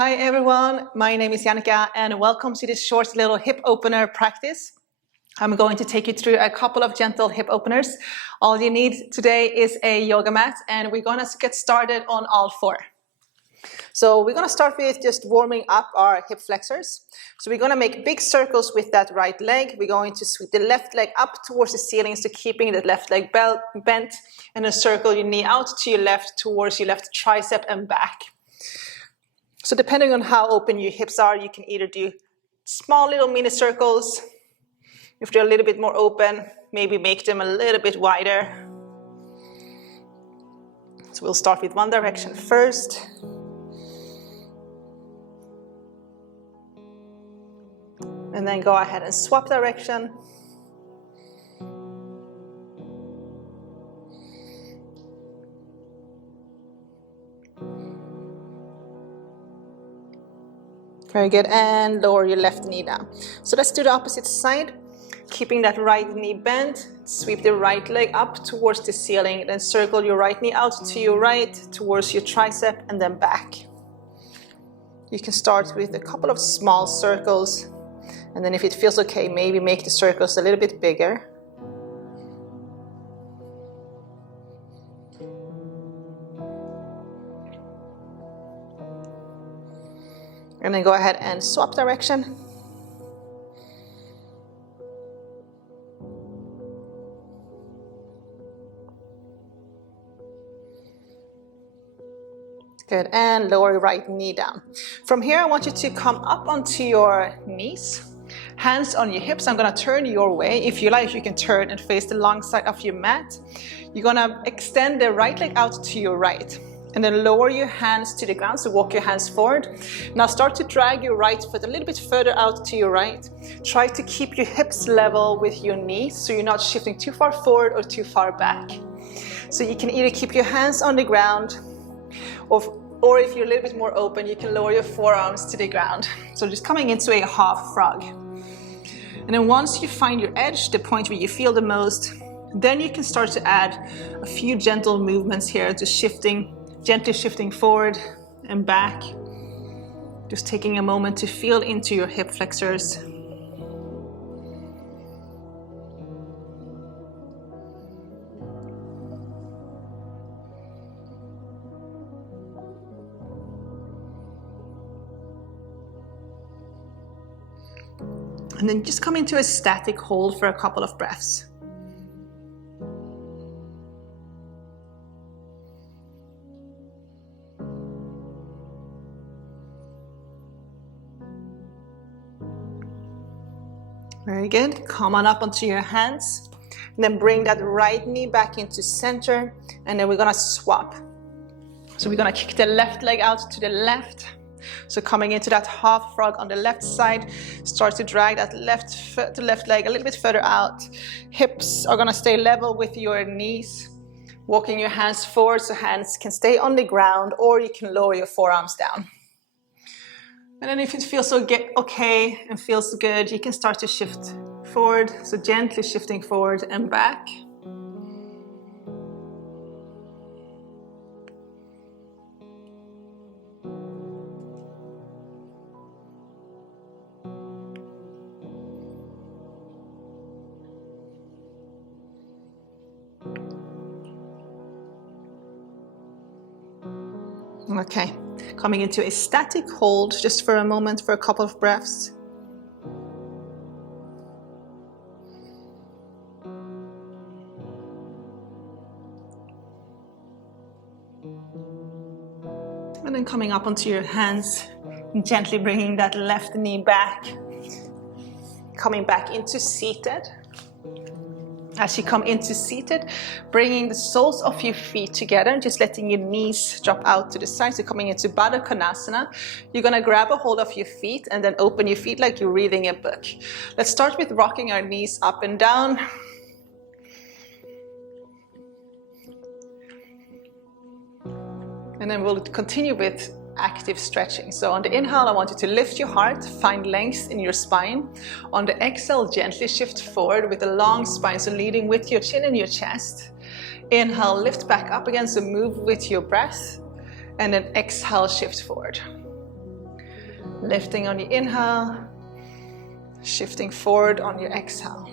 Hi everyone, my name is Jannica and welcome to this short little hip opener practice. I'm going to take you through a couple of gentle hip openers. All you need today is a yoga mat and we're going to get started on all four. So we're going to start with just warming up our hip flexors. So we're going to make big circles with that right leg. We're going to sweep the left leg up towards the ceiling, so keeping the left leg bent, and then circle your knee out to your left towards your left tricep and back. So depending on how open your hips are, you can either do small little mini circles. If they're a little bit more open, maybe make them a little bit wider. So we'll start with one direction first. And then go ahead and swap direction. Very good, and lower your left knee down. So let's do the opposite side. Keeping that right knee bent, sweep the right leg up towards the ceiling, then circle your right knee out to your right, towards your tricep, and then back. You can start with a couple of small circles, and then if it feels okay, maybe make the circles a little bit bigger. And then go ahead and swap direction. Good, and lower your right knee down. From here, I want you to come up onto your knees, hands on your hips. I'm gonna turn your way. If you like, you can turn and face the long side of your mat. You're gonna extend the right leg out to your right. And then lower your hands to the ground, so walk your hands forward. Now start to drag your right foot a little bit further out to your right. Try to keep your hips level with your knees, so you're not shifting too far forward or too far back. So you can either keep your hands on the ground, or if you're a little bit more open, you can lower your forearms to the ground. So just coming into a half frog. And then once you find your edge, the point where you feel the most, then you can start to add a few gentle movements here, just gently shifting forward and back. Just taking a moment to feel into your hip flexors. And then just come into a static hold for a couple of breaths. Very good. Come on up onto your hands. And then bring that right knee back into center. And then we're gonna swap. So we're gonna kick the left leg out to the left. So coming into that half frog on the left side, start to drag that left leg a little bit further out. Hips are gonna stay level with your knees. Walking your hands forward so hands can stay on the ground, or you can lower your forearms down. And then if it feels okay and feels good, you can start to shift forward. So gently shifting forward and back. Okay, coming into a static hold just for a moment, for a couple of breaths. And then coming up onto your hands, and gently bringing that left knee back. Coming back into seated. As you come into seated, bringing the soles of your feet together and just letting your knees drop out to the side. So coming into Baddha Konasana, you're gonna grab a hold of your feet and then open your feet like you're reading a book. Let's start with rocking our knees up and down. And then we'll continue with active stretching. So on the inhale, I want you to lift your heart, find length in your spine. On the exhale, gently shift forward with a long spine, so leading with your chin and your chest. Inhale, lift back up again, so move with your breath. And then exhale, shift forward. Lifting on your inhale, shifting forward on your exhale.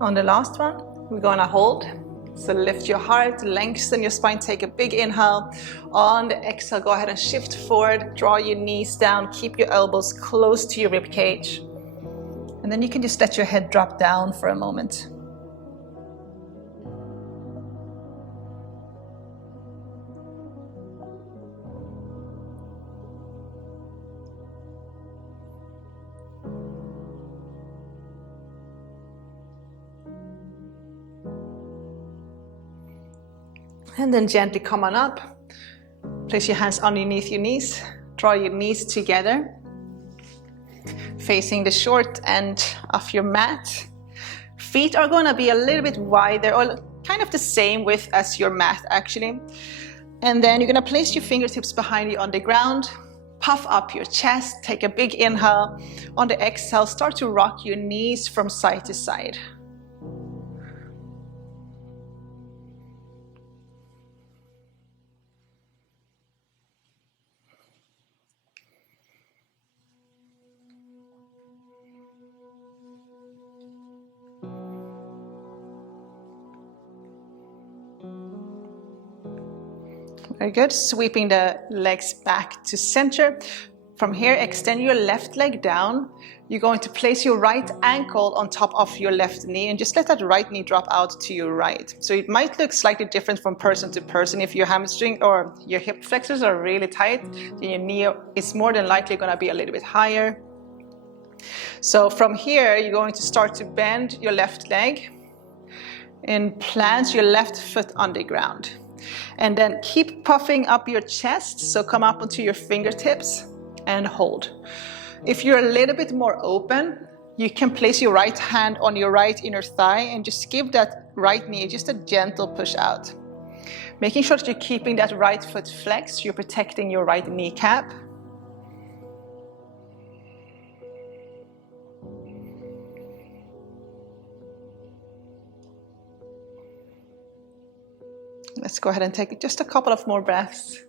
On the last one, we're gonna hold. So lift your heart, lengthen your spine, take a big inhale. On the exhale, go ahead and shift forward, draw your knees down, keep your elbows close to your rib cage. And then you can just let your head drop down for a moment. And then gently come on up. Place your hands underneath your knees. Draw your knees together, facing the short end of your mat. Feet are going to be a little bit wider, or kind of the same width as your mat actually. And then you're going to place your fingertips behind you on the ground. Puff up your chest. Take a big inhale. On the exhale, start to rock your knees from side to side. Very good. Sweeping the legs back to center. From here, extend your left leg down. You're going to place your right ankle on top of your left knee and just let that right knee drop out to your right. So it might look slightly different from person to person. If your hamstring or your hip flexors are really tight, then your knee is more than likely going to be a little bit higher. So from here, you're going to start to bend your left leg and plant your left foot on the ground. And then keep puffing up your chest, so come up onto your fingertips and hold. If you're a little bit more open, you can place your right hand on your right inner thigh and just give that right knee just a gentle push out. Making sure that you're keeping that right foot flexed, you're protecting your right kneecap. Let's go ahead and take just a couple of more breaths.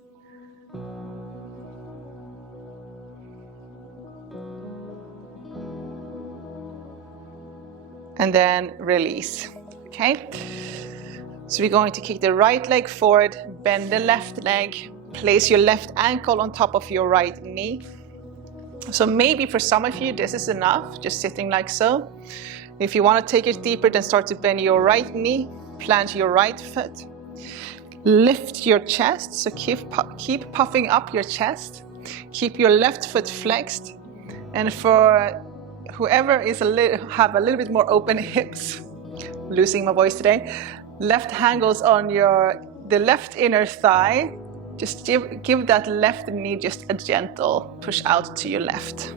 And then release, okay? So we're going to kick the right leg forward, bend the left leg, place your left ankle on top of your right knee. So maybe for some of you, this is enough, just sitting like so. If you want to take it deeper, then start to bend your right knee, plant your right foot. Lift your chest, so keep puffing up your chest. Keep your left foot flexed. And for whoever is have a little bit more open hips, losing my voice today, left hand goes on the left inner thigh. Just give that left knee just a gentle push out to your left.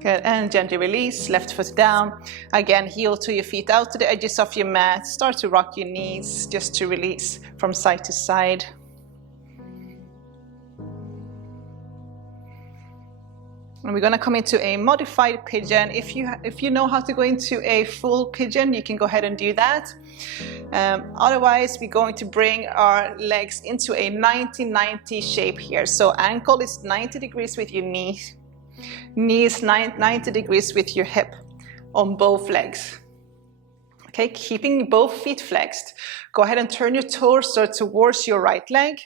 Good, and gently release, left foot down. Again, heel to your feet out to the edges of your mat. Start to rock your knees just to release from side to side. And we're going to come into a modified pigeon. If you know how to go into a full pigeon, you can go ahead and do that. Otherwise, we're going to bring our legs into a 90-90 shape here. So ankle is 90 degrees with your knee. Knee is 90 degrees with your hip on both legs. Okay, keeping both feet flexed. Go ahead and turn your torso towards your right leg.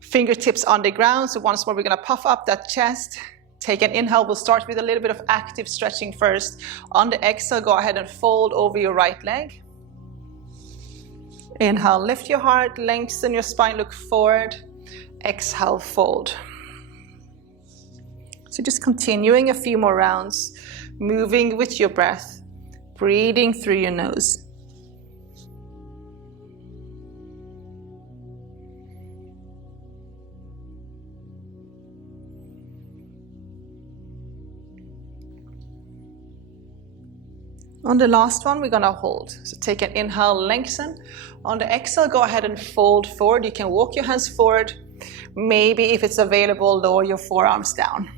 Fingertips on the ground. So once more, we're going to puff up that chest. Take an inhale. We'll start with a little bit of active stretching first. On the exhale, go ahead and fold over your right leg. Inhale, lift your heart, lengthen your spine, look forward. Exhale, fold. So just continuing a few more rounds, moving with your breath, breathing through your nose. On the last one, we're gonna hold. So take an inhale, lengthen. On the exhale, go ahead and fold forward. You can walk your hands forward. Maybe if it's available, lower your forearms down.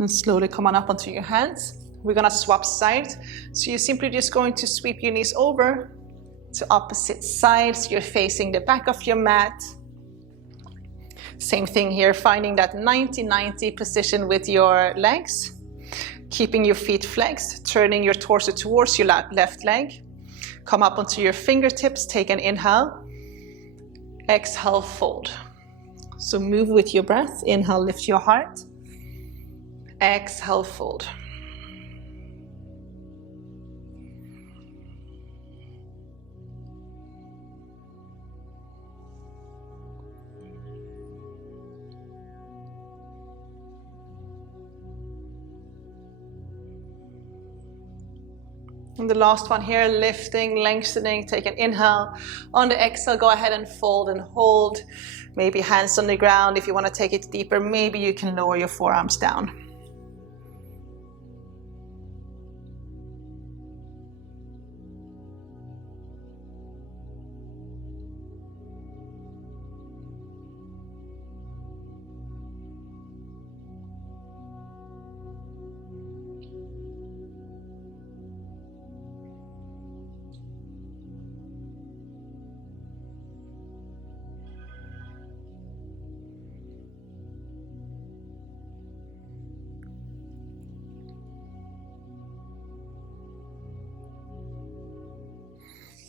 And slowly come on up onto your hands. We're gonna swap sides. So you're simply just going to sweep your knees over to opposite sides. You're facing the back of your mat. Same thing here, finding that 90-90 position with your legs. Keeping your feet flexed, turning your torso towards your left leg. Come up onto your fingertips, take an inhale. Exhale, fold. So move with your breath. Inhale, lift your heart. Exhale, fold. And the last one here, lifting, lengthening, take an inhale. On the exhale, go ahead and fold and hold. Maybe hands on the ground. If you want to take it deeper, maybe you can lower your forearms down.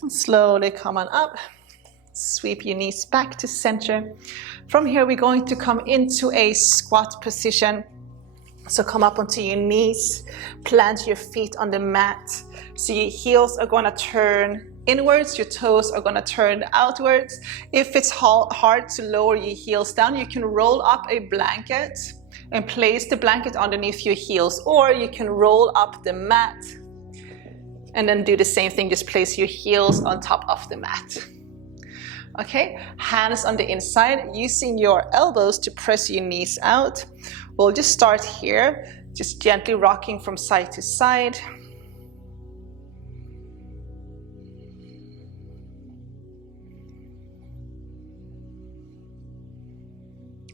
Slowly come on up, sweep your knees back to center. From here, we're going to come into a squat position. So come up onto your knees, plant your feet on the mat. So your heels are gonna turn inwards, your toes are gonna turn outwards. If it's hard to lower your heels down, you can roll up a blanket and place the blanket underneath your heels, or you can roll up the mat and then do the same thing, just place your heels on top of the mat. Okay, hands on the inside, using your elbows to press your knees out. We'll just start here, just gently rocking from side to side.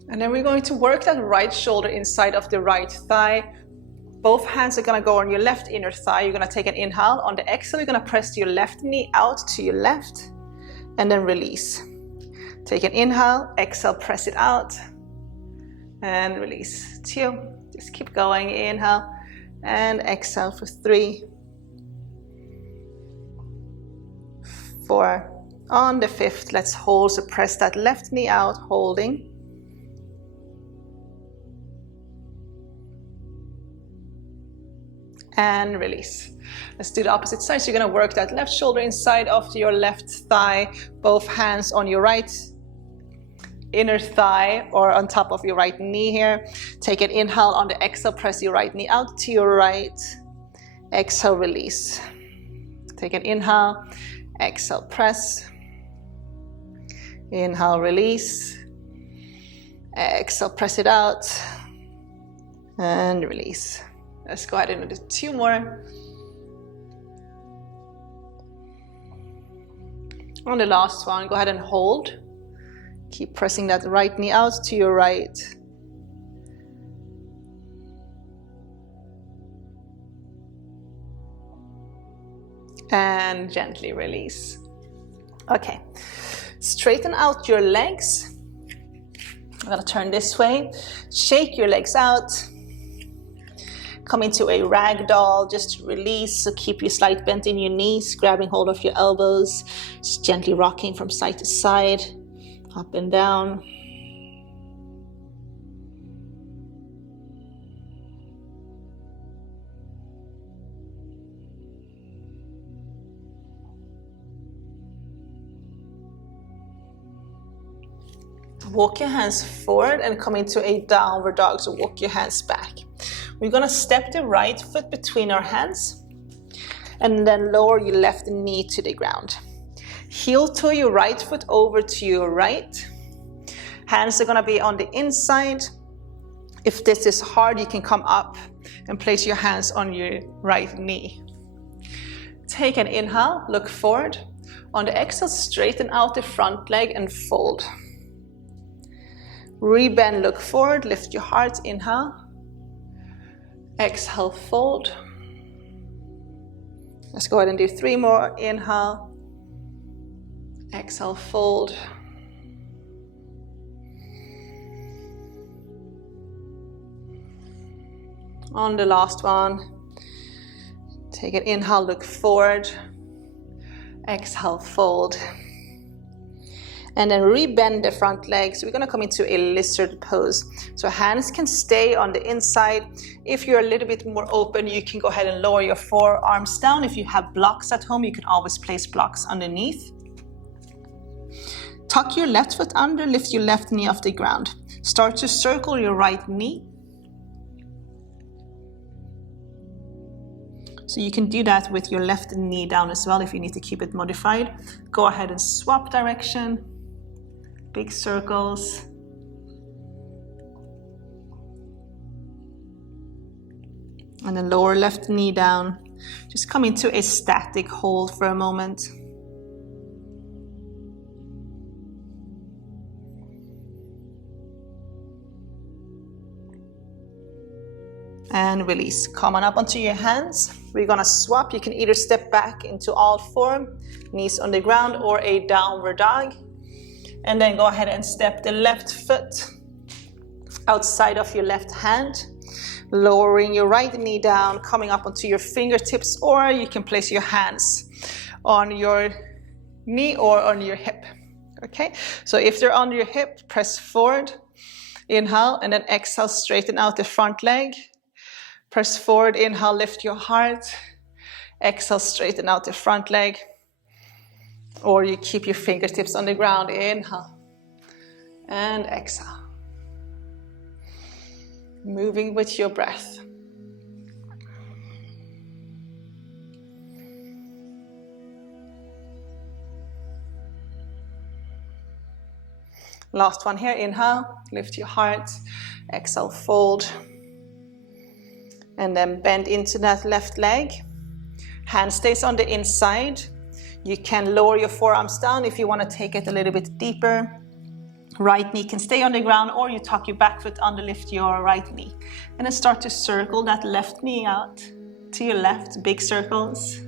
And then we're going to work that right shoulder inside of the right thigh. Both hands are gonna go on your left inner thigh. You're gonna take an inhale. On the exhale, you're gonna press your left knee out to your left and then release. Take an inhale, exhale, press it out and release. 2, just keep going. Inhale and exhale for 3, 4. On the 5th, let's hold. So press that left knee out, holding. And release. Let's do the opposite side. So you're gonna work that left shoulder inside of your left thigh, both hands on your right inner thigh or on top of your right knee here. Take an inhale. On the exhale, press your right knee out to your right. Exhale, release. Take an inhale, exhale, press. Inhale, release. Exhale, press it out and release. Let's go ahead and do 2 more. On the last one, go ahead and hold. Keep pressing that right knee out to your right. And gently release. Okay, straighten out your legs. I'm gonna turn this way. Shake your legs out. Come into a ragdoll, just release. So keep your slight bend in your knees, grabbing hold of your elbows, just gently rocking from side to side, up and down. walk your hands forward and come into a downward dog, so walk your hands back. We're gonna step the right foot between our hands and then lower your left knee to the ground. Heel toe your right foot over to your right. Hands are gonna be on the inside. If this is hard, you can come up and place your hands on your right knee. Take an inhale, look forward. On the exhale, straighten out the front leg and fold. Rebend, look forward, lift your heart, inhale. Exhale, fold. Let's go ahead and do 3 more. Inhale. Exhale, fold. On the last one, take an inhale, look forward. Exhale, fold. And then rebend the front legs. We're gonna come into a lizard pose. So hands can stay on the inside. If you're a little bit more open, you can go ahead and lower your forearms down. If you have blocks at home, you can always place blocks underneath. Tuck your left foot under, lift your left knee off the ground. Start to circle your right knee. So you can do that with your left knee down as well if you need to keep it modified. Go ahead and swap direction. Big circles. And then lower left knee down. Just come into a static hold for a moment. And release. Come on up onto your hands. We're gonna swap. You can either step back into all four, knees on the ground, or a downward dog. And then go ahead and step the left foot outside of your left hand, lowering your right knee down, coming up onto your fingertips, or you can place your hands on your knee or on your hip. Okay, so if they're on your hip, press forward, inhale, and then exhale, straighten out the front leg. Press forward, inhale, lift your heart. Exhale, straighten out the front leg. Or you keep your fingertips on the ground, inhale and exhale. Moving with your breath. Last one here, inhale, lift your heart. Exhale, fold. And then bend into that left leg. Hand stays on the inside. You can lower your forearms down if you want to take it a little bit deeper. Right knee can stay on the ground, or you tuck your back foot under, lift your right knee. And then start to circle that left knee out to your left, big circles.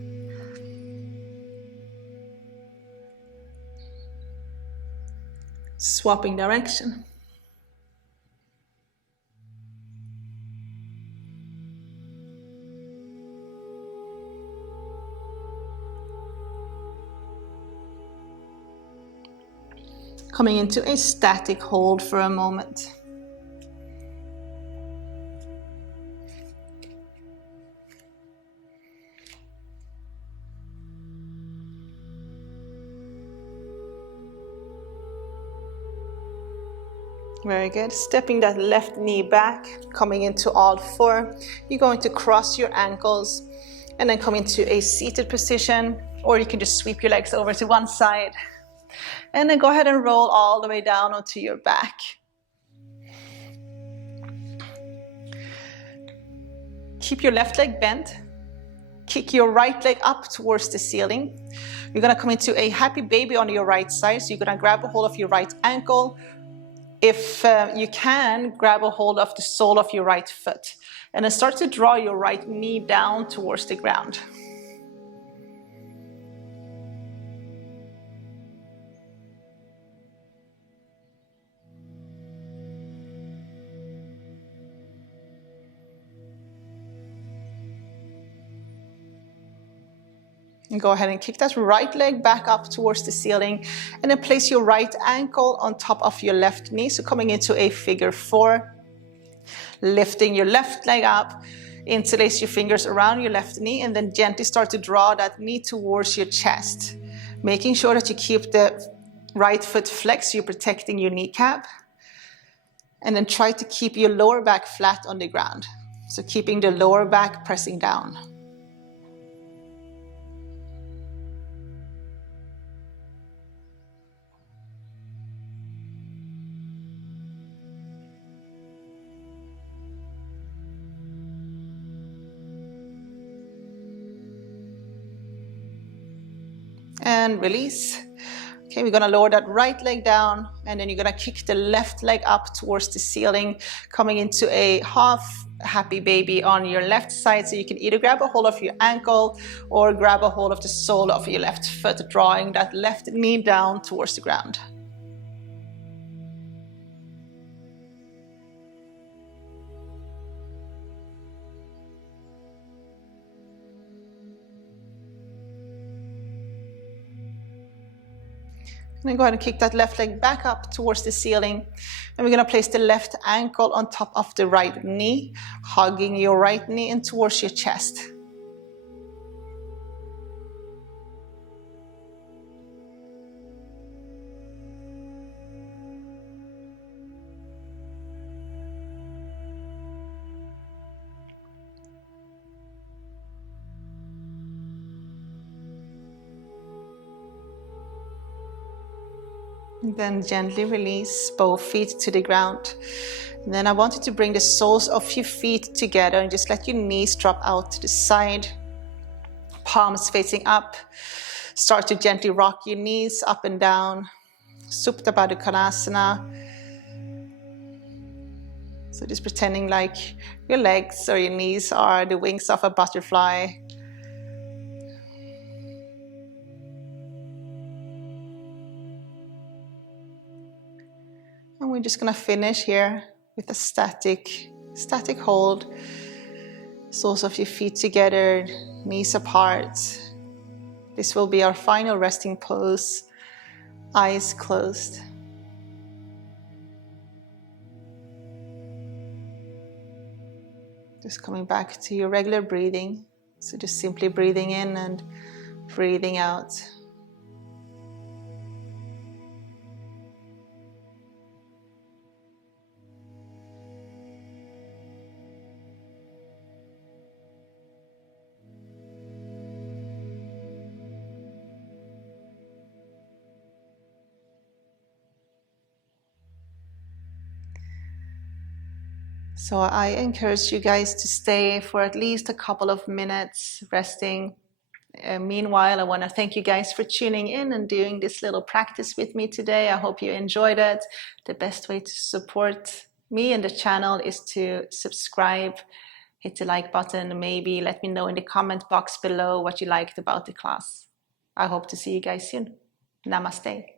Swapping direction. Coming into a static hold for a moment. Very good. Stepping that left knee back, coming into all four. You're going to cross your ankles and then come into a seated position, or you can just sweep your legs over to one side. And then go ahead and roll all the way down onto your back. Keep your left leg bent. Kick your right leg up towards the ceiling. You're gonna come into a happy baby on your right side. So you're gonna grab a hold of your right ankle. If you can, grab a hold of the sole of your right foot. And then start to draw your right knee down towards the ground. And go ahead and kick that right leg back up towards the ceiling, and then place your right ankle on top of your left knee. So coming into a figure four, lifting your left leg up, interlace your fingers around your left knee, and then gently start to draw that knee towards your chest, making sure that you keep the Right foot flex, you're protecting your kneecap. And then try to keep your lower back flat on the ground. So keeping the lower back pressing down. And release. Okay, we're gonna lower that right leg down, and then you're gonna kick the left leg up towards the ceiling, coming into a half happy baby on your left side. So you can either grab a hold of your ankle or grab a hold of the sole of your left foot, drawing that left knee down towards the ground. And then go ahead and kick that left leg back up towards the ceiling. And we're gonna place the left ankle on top of the right knee, hugging your right knee in towards your chest. And then gently release both feet to the ground. And then I want you to bring the soles of your feet together and just let your knees drop out to the side. Palms facing up. Start to gently rock your knees up and down. Supta Baddha Konasana. So just pretending like your legs or your knees are the wings of a butterfly. And we're just gonna finish here with a static hold. Soles of your feet together, knees apart. This will be our final resting pose, eyes closed. Just coming back to your regular breathing. So just simply breathing in and breathing out. So I encourage you guys to stay for at least a couple of minutes resting. Meanwhile, I want to thank you guys for tuning in and doing this little practice with me today. I hope you enjoyed it. The best way to support me and the channel is to subscribe, hit the like button, and maybe let me know in the comment box below what you liked about the class. I hope to see you guys soon. Namaste.